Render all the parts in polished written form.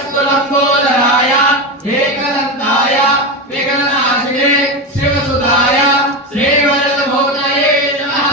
नमस्तु लंबोदराय एकदंताय विघ्ननाशिने शिवसुताय श्रीवरदभूतये नमः।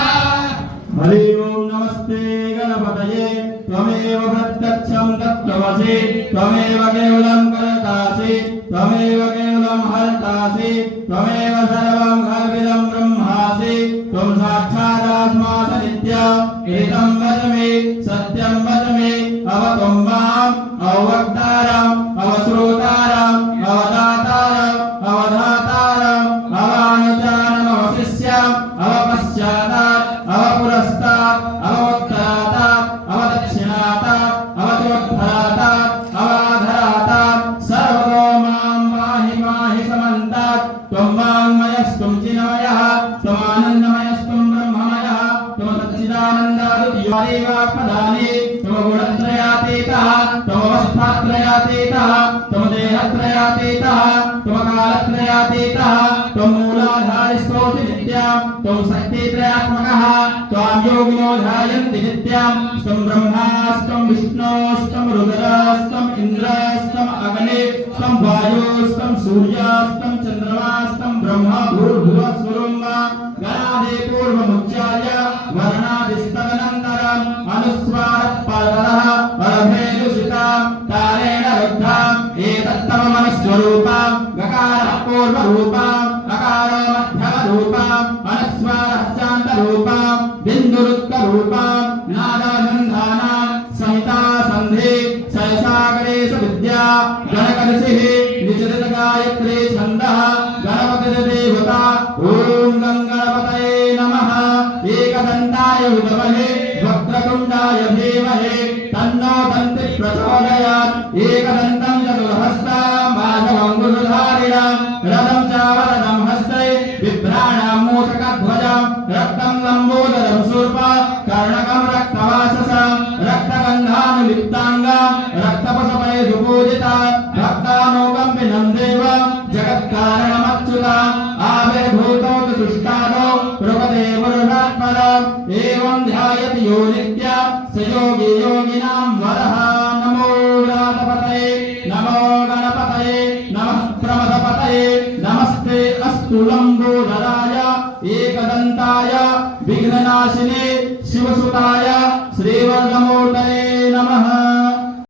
हरि ओम नमस्ते गणपतये त्वमेव प्रत्यक्षं तत्त्वमसि त्वमेव केवलं कर्तासि त्वमेव केवलं हर्तासि त्वमेव सर्वं खल्विदं ब्रह्मासि त्वं साक्षादात्मास नित्यं एतं वद मे सत्यं वद मे अवतं माम् अवक्तारम् अवश्रोतारम् अवदातारम् अवधातारम् अवानुचानम् अवशिष्यम् अवपश्चातात् अवपुरस्तात् अवोत्तरातात् अवदक्षिणातात् अवचोत्तरातात् अवाधरातात् सर्वतो मां पाहि पाहि समन्तात् त्वं वाङ्मयस्त्वं चिन्मयः त्वमानन्दमयस्त्वं ब्रह्ममयः त्वं सच्चिदानन्दादिवाक्पदानि त्वं गुणत्रयातीतः त्वमवस्थात्रयातीतः त्वं देहत्रयातीतः त्वं कालत्रयातीतः त्वं मूलाधारिस्तोऽसि नित्यं त्वं शक्तित्रयात्मकः त्वां योगिनो ध्यायन्ति नित्यं त्वं ब्रह्मास्त्वं विष्णोस्त्वं रुद्रस्त्वं इन्द्रस्त्वं अग्निस्त्वं वायुस्त्वं सूर्यास्त्वं चन्द्रमास्त्वं ब्रह्म भूर्भुवः स्वरूपं गणादि पूर्वमुच्चार्य वर्णादिस्तदनन्तरम् अनुस्वारः परभेदुषितां तारेण रुद्धाम् एतत्तममनुस्वरूपां गकारः पूर्वरूपां अकारो मध्यमरूपां अनुस्वारः शान्तरूपां बिन्दुरुक्तरूपां नादासन्धानां संहिता सन्धि सहसागरेषु विद्या गणकर्षिः निचरितगायत्री छन्दः गणपतिदेवता ॐ गङ्गणपतये नमः। एकदन्ताय विद्महे वक्रतुण्डाय धीमहि तन्नो दन्तिः प्रचोदयात्। एकदन्तं चतुर्हस्तं बाधवङ्गुरुधारिणं रथं चावरदं हस्ते बिभ्राणां मूषकध्वजं रक्तं लम्बोदरं शूर्पं कर्णकं रक्तवाससं रक्तगन्धानुलिप्ताङ्गं रक्तपशुपैर्पूजितं भक्तानुकम्पिनं देवं जगत्कारणमच्युतम् आविर्भूतोऽपि सुष्ठादो प्रपदे पुरुषात्मनम् एवं ध्यायति यो नित्यं स योगी यो